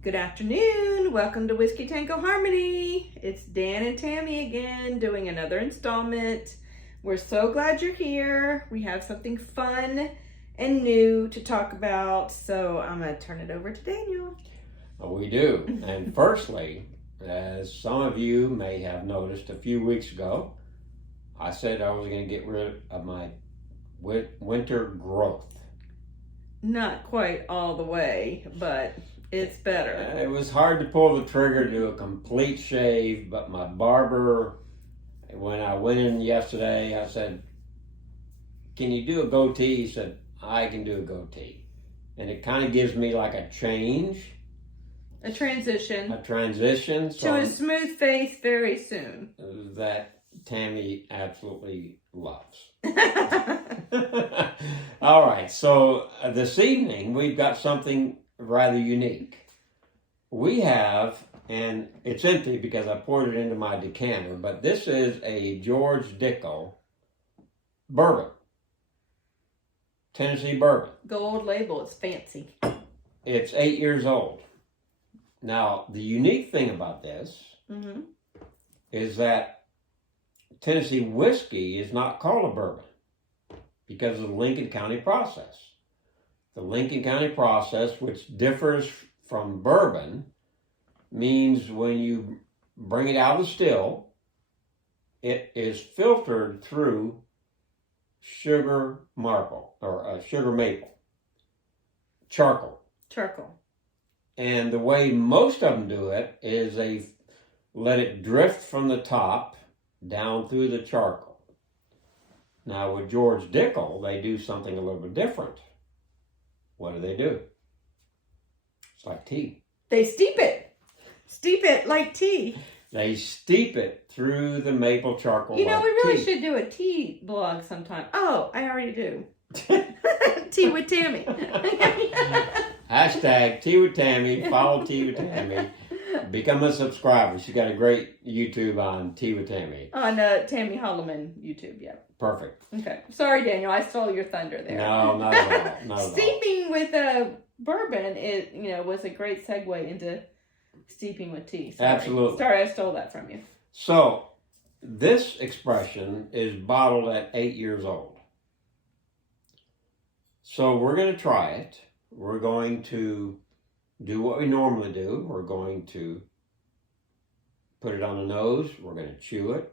Good afternoon. Welcome to Whiskey Tango Harmony. It's Dan and Tammy again doing another installment. We're so glad you're here. We have something fun and new to talk about. So I'm going to turn it over to Daniel. We do. And firstly, as some of you may have noticed a few weeks ago, I said I was going to get rid of my winter growth. Not quite all the way, but it's better. It was hard to pull the trigger to do a complete shave, but my barber, when I went in yesterday, I said, "Can you do a goatee?" He said, "I can do a goatee." And it kind of gives me like a change. A transition. So to a smooth face very soon. That Tammy absolutely loves. All right, so this evening we've got something rather unique. We have, and it's empty because I poured it into my decanter, but this is a George Dickel Bourbon. Tennessee Bourbon. Gold label, it's fancy. It's 8 years old. Now, the unique thing about this is that Tennessee whiskey is not called a bourbon because of the Lincoln County process. The Lincoln County process, which differs from bourbon, means when you bring it out of the still, it is filtered through sugar maple, Charcoal. And the way most of them do it is they let it drift from the top down through the charcoal. Now with George Dickel, they do something a little bit different. What do? It's like tea. They steep it. Steep it like tea. They steep it through the maple charcoal. You know, we really should do a tea blog sometime. Oh, I already do. Tea with Tammy. Hashtag Tea with Tammy. Follow Tea with Tammy. Become a subscriber. She's got a great YouTube on Tea with Tammy. On Tammy Holloman YouTube, yeah. Perfect. Okay. Sorry, Daniel. I stole your thunder there. No, not at all. Not at all. Steeping with bourbon, was a great segue into steeping with tea. Sorry. Absolutely. Sorry, I stole that from you. So, this expression is bottled at 8 years old. So, we're going to try it. We're going to do what we normally do. We're going to put it on the nose. We're going to chew it.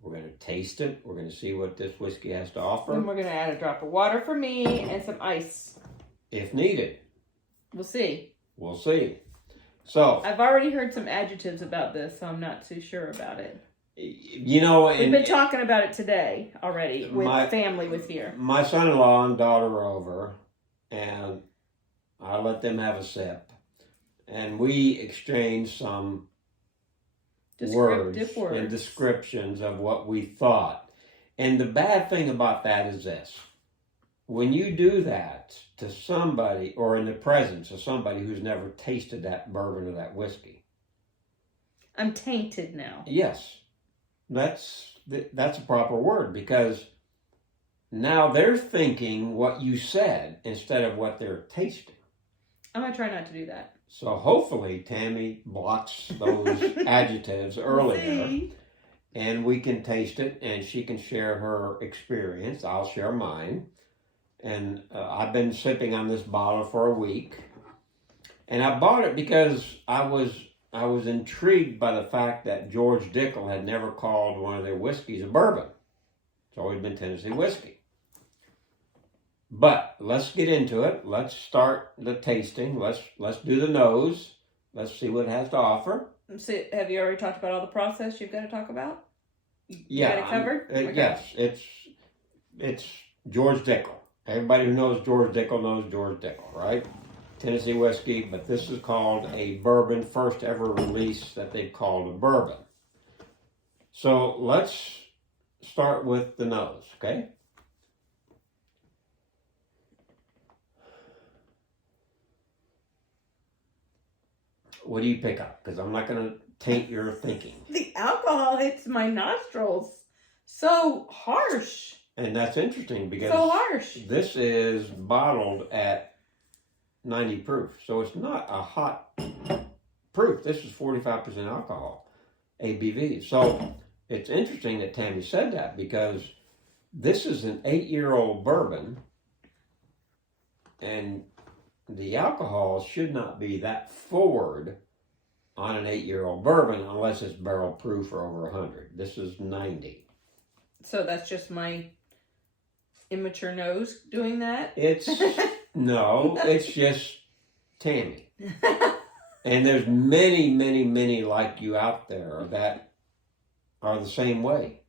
We're going to taste it. We're going to see what this whiskey has to offer. And we're going to add a drop of water for me and some ice. If needed. We'll see. We'll see. So, I've already heard some adjectives about this, so I'm not too sure about it. You know, we've been talking about it today already with family was here. My son-in-law and daughter are over, and I let them have a sip, and we exchanged some words and descriptions of what we thought. And the bad thing about that is this. When you do that to somebody, or in the presence of somebody who's never tasted that bourbon or that whiskey. I'm tainted now. Yes. That's a proper word, because now they're thinking what you said instead of what they're tasting. I'm going to try not to do that. So hopefully Tammy blocks those adjectives earlier, and we can taste it, and she can share her experience. I'll share mine. And I've been sipping on this bottle for a week, and I bought it because I was intrigued by the fact that George Dickel had never called one of their whiskeys a bourbon. It's always been Tennessee whiskey. But let's get into it. Let's start the tasting. Let's do the nose. Let's see what it has to offer. So, have you already talked about all the process you've got to talk about? You got it covered? Okay. Yes, it's George Dickel. Everybody who knows George Dickel knows George Dickel, right? Tennessee whiskey, but this is called a bourbon, first ever release that they've called a bourbon. So let's start with the nose, okay? What do you pick up? Because I'm not going to taint your thinking. The alcohol hits my nostrils so harsh. And that's interesting because so harsh. This is bottled at 90 proof. So it's not a hot proof. This is 45% alcohol, ABV. So it's interesting that Tammy said that, because this is an 8-year-old bourbon, and the alcohol should not be that forward on an 8-year-old bourbon unless it's barrel proof or over 100. This is 90. So that's just my immature nose doing that? No, it's just Tammy. And there's many, many, many like you out there that are the same way.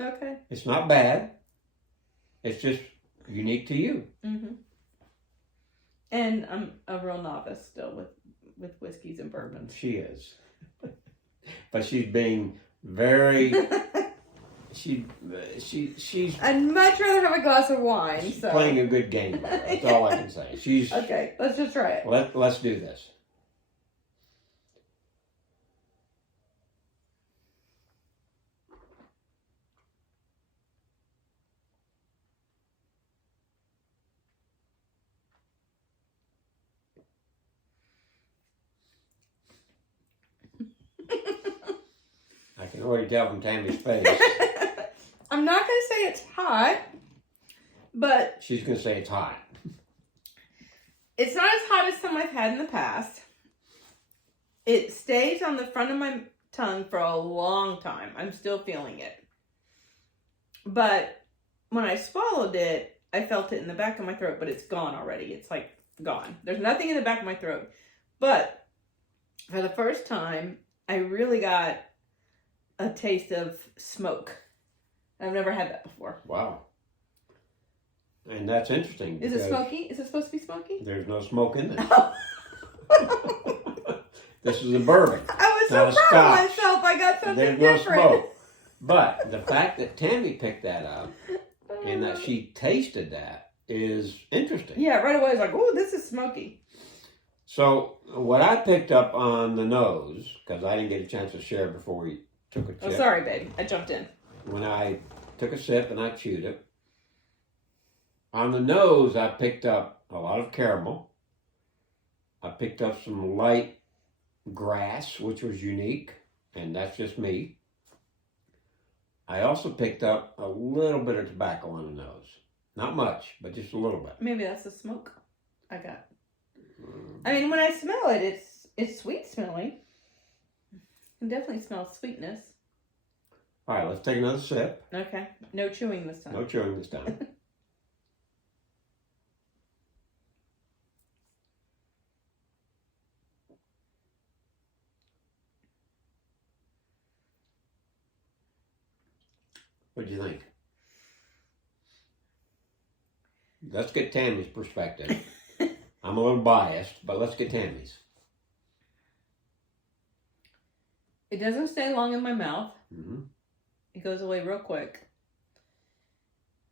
Okay. It's not bad. It's just unique to you. Mm-hmm. And I'm a real novice still with whiskeys and bourbons. She is. But she's being very... she's I'd much rather have a glass of wine. She's so playing a good game. That's all I can say. She's okay. Let's just try it. Let's do this. I can already tell from Tammy's face. I'm not gonna say it's hot, but She's gonna say it's hot. it's not as hot as some I've had in the past. It stays on the front of my tongue for a long time. I'm still feeling it. But when I swallowed it, I felt it in the back of my throat, but it's gone already. It's like gone. There's nothing in the back of my throat. But for the first time, I really got a taste of smoke. I've never had that before. Wow. And that's interesting. Is it smoky? Is it supposed to be smoky? There's no smoke in this. Oh. This is a bourbon. I was not so a proud of Scotch. myself. I got something There's no different. smoke. But the fact that Tammy picked that up and that she tasted that is interesting. Yeah, right away I was like, "Ooh, this is smoky." So what I picked up on the nose, because I didn't get a chance to share before we took a chip. Oh, sorry, babe. I jumped in. When I took a sip and I chewed it, on the nose I picked up a lot of caramel. I picked up some light grass, which was unique, and that's just me. I also picked up a little bit of tobacco on the nose. Not much, but just a little bit. Maybe that's the smoke I got. I mean, when I smell it, it's sweet smelling. I can definitely smell sweetness. All right, let's take another sip. Okay. No chewing this time. No chewing this time. What do you think? Let's get Tammy's perspective. I'm a little biased, but let's get Tammy's. It doesn't stay long in my mouth. Mm-hmm. It goes away real quick.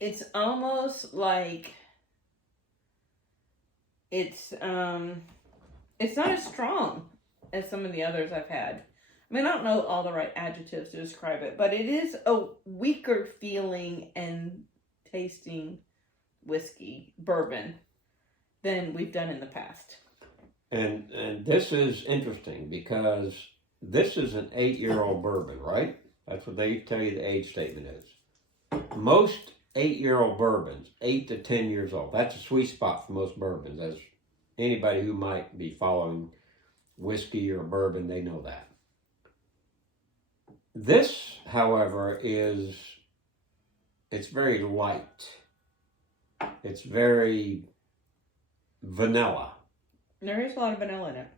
It's almost like it's not as strong as some of the others I've had. I mean, I don't know all the right adjectives to describe it, but it is a weaker feeling and tasting whiskey, bourbon, than we've done in the past. And this is interesting because this is an 8-year-old bourbon, right? That's what they tell you the age statement is. Most 8-year-old bourbons, 8 to 10 years old. That's a sweet spot for most bourbons. As anybody who might be following whiskey or bourbon, they know that. This, however, it's very light. It's very vanilla. There is a lot of vanilla in it.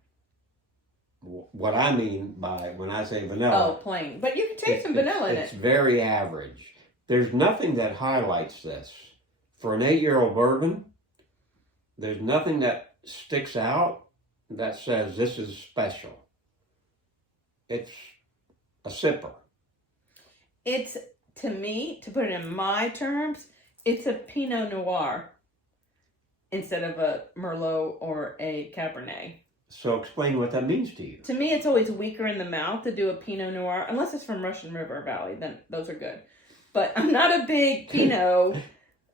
What I mean by when I say vanilla... Oh, plain. But you can taste some vanilla in it. It's very average. There's nothing that highlights this. For an 8-year-old bourbon, there's nothing that sticks out that says this is special. It's a sipper. It's, to me, to put it in my terms, it's a Pinot Noir instead of a Merlot or a Cabernet. So explain what that means to you. To me, it's always weaker in the mouth to do a Pinot Noir, unless it's from Russian River Valley, then those are good. But I'm not a big Pinot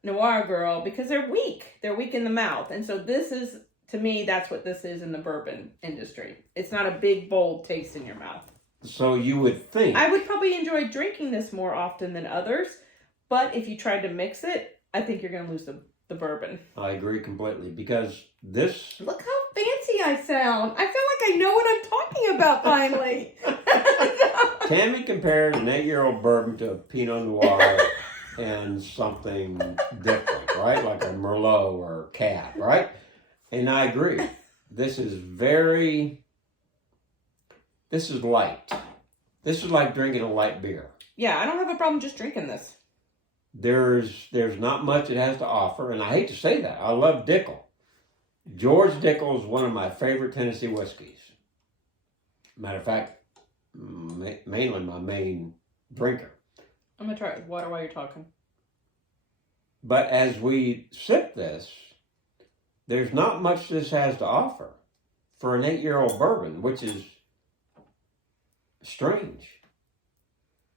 Noir girl because they're weak. They're weak in the mouth. And so this is, To me, that's what this is in the bourbon industry. It's not a big, bold taste in your mouth. So you would think. I would probably enjoy drinking this more often than others, but if you tried to mix it, I think you're going to lose the bourbon. I agree completely, because this... Look how fancy I sound. I feel like I know what I'm talking about finally. Tammy compared an 8-year-old bourbon to a Pinot Noir and something different, right? Like a Merlot or Cab, right? And I agree. This is light. This is like drinking a light beer. Yeah, I don't have a problem just drinking this. There's not much it has to offer, and I hate to say that. I love Dickel. George Dickel is one of my favorite Tennessee whiskeys. Matter of fact, mainly my main drinker. I'm going to try it with water while you're talking. But as we sip this, there's not much this has to offer for an 8-year-old bourbon, which is strange.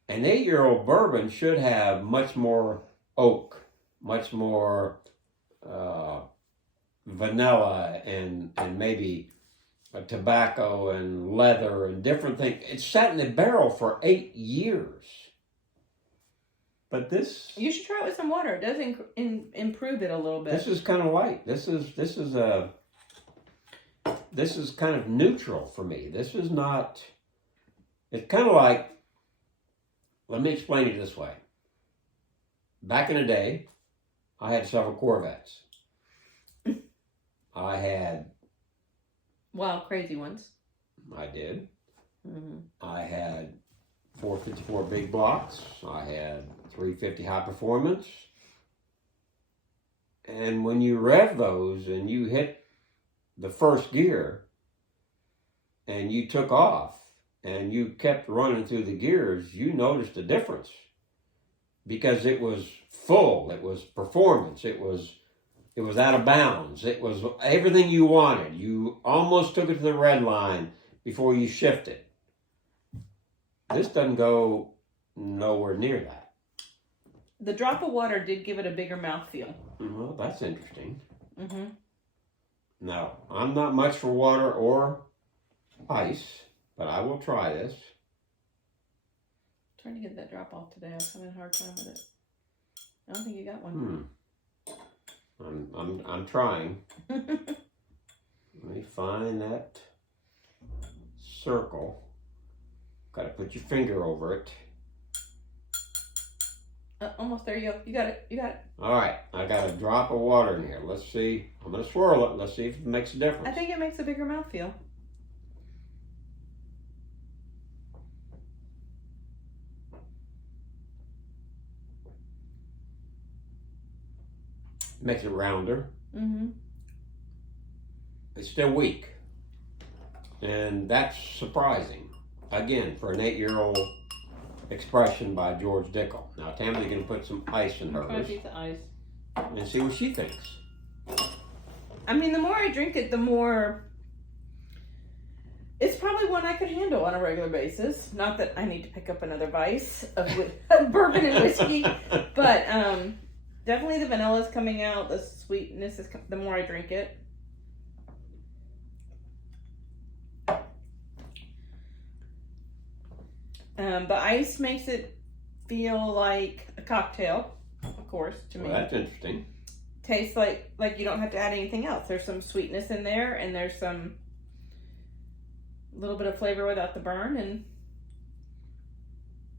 An 8-year-old bourbon should have much more oak, much more vanilla, and maybe tobacco and leather and different things. It sat in the barrel for 8 years. But this... You should try it with some water. It does improve it a little bit. This is kind of light. This is kind of neutral for me. This is not... It's kind of like... Let me explain it this way. Back in the day, I had several Corvettes. I had... Wow, crazy ones. I did. Mm-hmm. I had 454 big blocks. I had 350 high performance. And when you rev those and you hit the first gear and you took off and you kept running through the gears, you noticed a difference. Because it was full, it was performance, it was out of bounds, it was everything you wanted. You almost took it to the red line before you shifted. This doesn't go nowhere near that. The drop of water did give it a bigger mouthfeel. Well, that's interesting. Mm-hmm. Now, I'm not much for water or ice, but I will try this. Trying to get that drop off today. I was having a hard time with it. I don't think you got one. I'm trying. Let me find that circle. Got to put your finger over it. Almost there you go. You got it. You got it. All right. I got a drop of water in here. Let's see. I'm going to swirl it. Let's see if it makes a difference. I think it makes a bigger mouthfeel. Makes it rounder. Mm-hmm. It's still weak. And that's surprising. Again, for an 8-year-old expression by George Dickel. Now, Tammy's going to put some ice in hers. I'm trying to eat the ice. And see what she thinks. I mean, the more I drink it, the more... It's probably one I could handle on a regular basis. Not that I need to pick up another vice of bourbon and whiskey. But definitely the vanilla is coming out. The sweetness is... The more I drink it. The ice makes it feel like a cocktail, of course, to me. Well, that's interesting. Tastes like you don't have to add anything else. There's some sweetness in there, and there's some little bit of flavor without the burn, and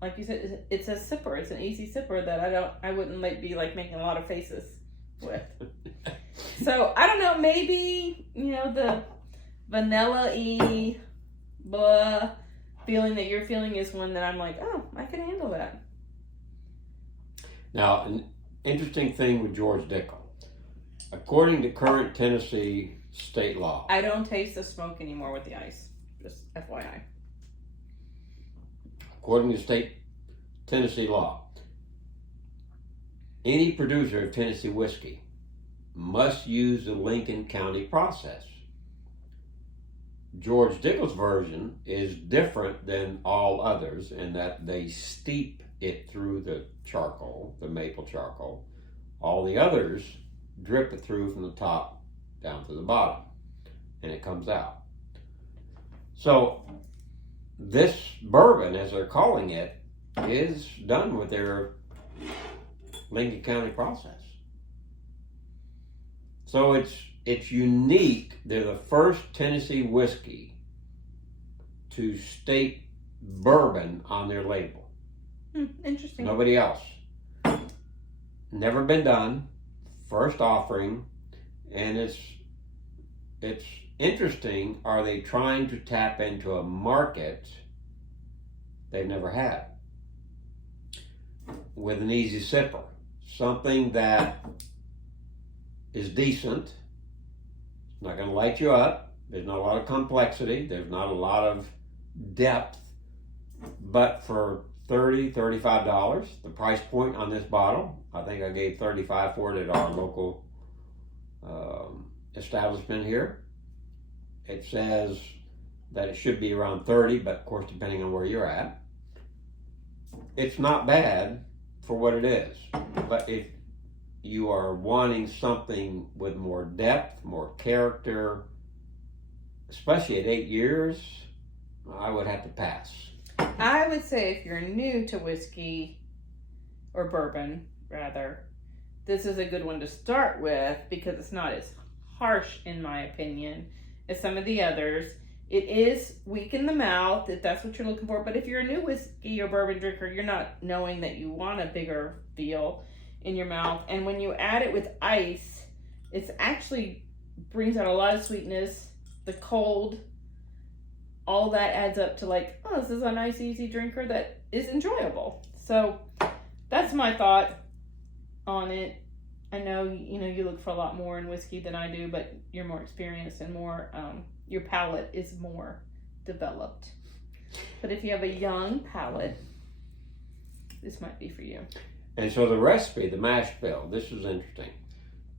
like you said, it's a sipper. It's an easy sipper that I wouldn't be making a lot of faces with. So I don't know. Maybe the vanilla-y blah feeling that you're feeling is one that I'm like, oh, I can handle that. Now, an interesting thing with George Dickel. According to current Tennessee state law... I don't taste the smoke anymore with the ice. Just FYI. According to state Tennessee law, any producer of Tennessee whiskey must use the Lincoln County process. George Dickel's version is different than all others in that they steep it through the charcoal, the maple charcoal. All the others drip it through from the top down to the bottom. and it comes out. So this bourbon, as they're calling it, is done with their Lincoln County process. So it's unique. They're the first Tennessee whiskey to state bourbon on their label. Interesting. Nobody else. Never been done. First offering. And it's interesting. Are they trying to tap into a market they've never had with an easy sipper? Something that is decent. It's not going to light you up. There's not a lot of complexity. There's not a lot of depth. But for $30, $35, the price point on this bottle, I think I gave $35 for it at our local establishment here. It says that it should be around 30, but of course, depending on where you're at, it's not bad for what it is. But if you are wanting something with more depth, more character, especially at 8 years, I would have to pass. I would say if you're new to whiskey, or bourbon, rather, this is a good one to start with because it's not as harsh, in my opinion, as some of the others. It is weak in the mouth, if that's what you're looking for. But if you're a new whiskey or bourbon drinker, you're not knowing that you want a bigger feel in your mouth. And when you add it with ice, it actually brings out a lot of sweetness. The cold, all that adds up to like, oh, this is a nice, easy drinker that is enjoyable. So that's my thought on it. I know, you look for a lot more in whiskey than I do, but you're more experienced and more, your palate is more developed. But if you have a young palate, this might be for you. And so the recipe, the mash bill, this is interesting.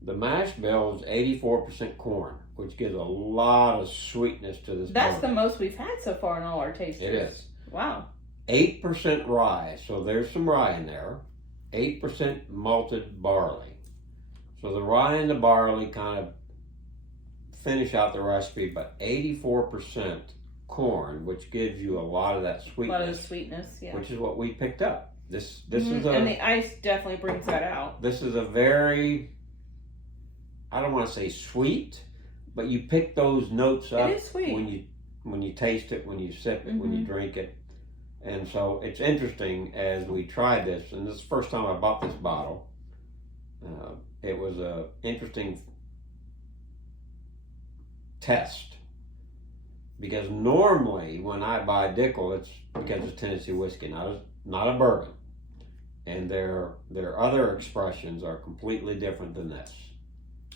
The mash bill is 84% corn, which gives a lot of sweetness to this That's bourbon. the most we've had so far in all our tasters. It is. Wow. 8% rye, so there's some rye in there. 8% malted barley. So the rye and the barley kind of finish out the recipe, but 84% corn, which gives you a lot of that sweetness. A lot of sweetness, yeah. Which is what we picked up. This is and the ice definitely brings that out. This is a very, I don't want to say sweet, but you pick those notes up. It is sweet. when you taste it, when you sip it, when you drink it. And so it's interesting as we tried this, and this is the first time I bought this bottle. It was a interesting test because normally when I buy Dickel, it's because it's Tennessee whiskey, not a bourbon, and their other expressions are completely different than this.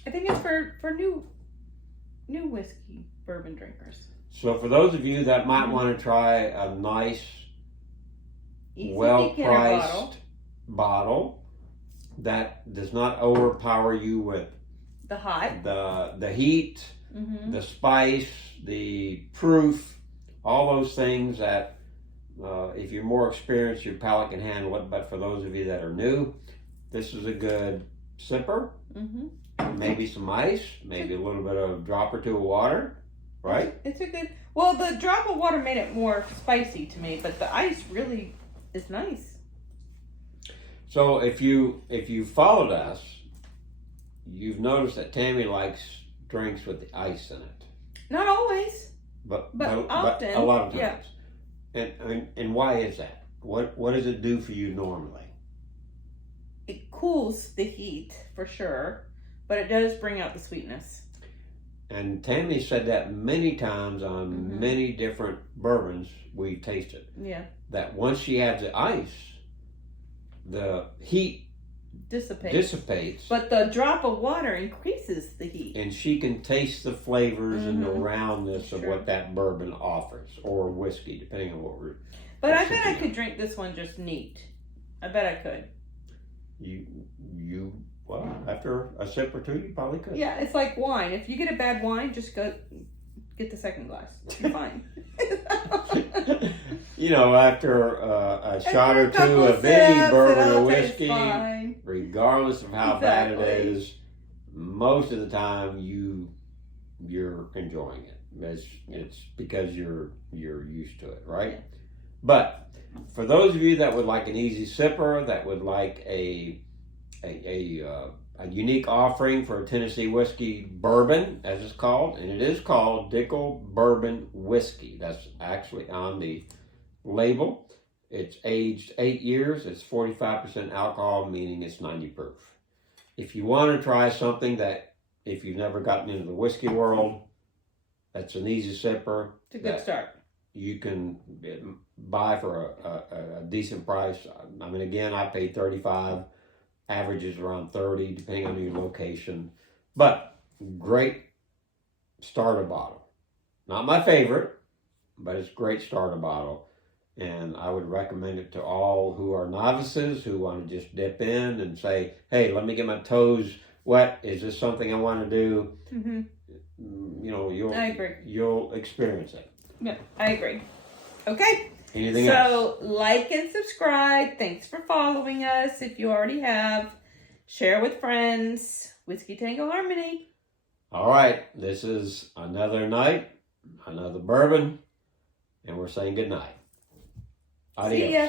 I think it's for new whiskey bourbon drinkers. So for those of you that might want to try a nice, well-priced bottle that does not overpower you with the hot, the heat, the spice, the proof, all those things that if you're more experienced, your palate can handle it. But for those of you that are new, this is a good sipper. Maybe some ice, maybe a little bit of a drop or two of water, right? It's a good. Well, the drop of water made it more spicy to me, but the ice really is nice. So if you followed us, you've noticed that Tammy likes drinks with the ice in it. Not always, but often, a lot of times. Yeah. And why is that? What does it do for you normally? It cools the heat for sure, but it does bring out the sweetness. And Tammy said that many times on many different bourbons we've tasted. Yeah. That once she adds the ice, the heat dissipates. But the drop of water increases the heat. And she can taste the flavors and the roundness of what that bourbon offers, or whiskey, depending on what we're. But I bet I could drink this one just neat. I bet I could. Well, after a sip or two, you probably could. Yeah, it's like wine. If you get a bad wine, just go get the second glass. You're fine. After a shot or two of any bourbon or whiskey, regardless of how bad it is, most of the time you you're enjoying it. It's because you're used to it, right? But for those of you that would like an easy sipper, that would like a unique offering for a Tennessee whiskey bourbon, as it's called, and it is called Dickel Bourbon Whiskey. That's actually on the label. It's aged 8 years. It's 45% alcohol, meaning it's 90 proof. If you want to try something that, if you've never gotten into the whiskey world, that's an easy sipper. It's a good start. You can buy for a decent price. I mean, again, I paid $35. Averages around 30, depending on your location. But great starter bottle. Not my favorite, but it's a great starter bottle. And I would recommend it to all who are novices, who want to just dip in and say, hey, let me get my toes wet. Is this something I want to do? Mm-hmm. You know, I agree. You'll experience it. Yeah, I agree. Okay. Anything else? So, like and subscribe. Thanks for following us. If you already have, share with friends. Whiskey Tango Harmony. All right. This is another night, another bourbon, and we're saying good night. Adios. See ya.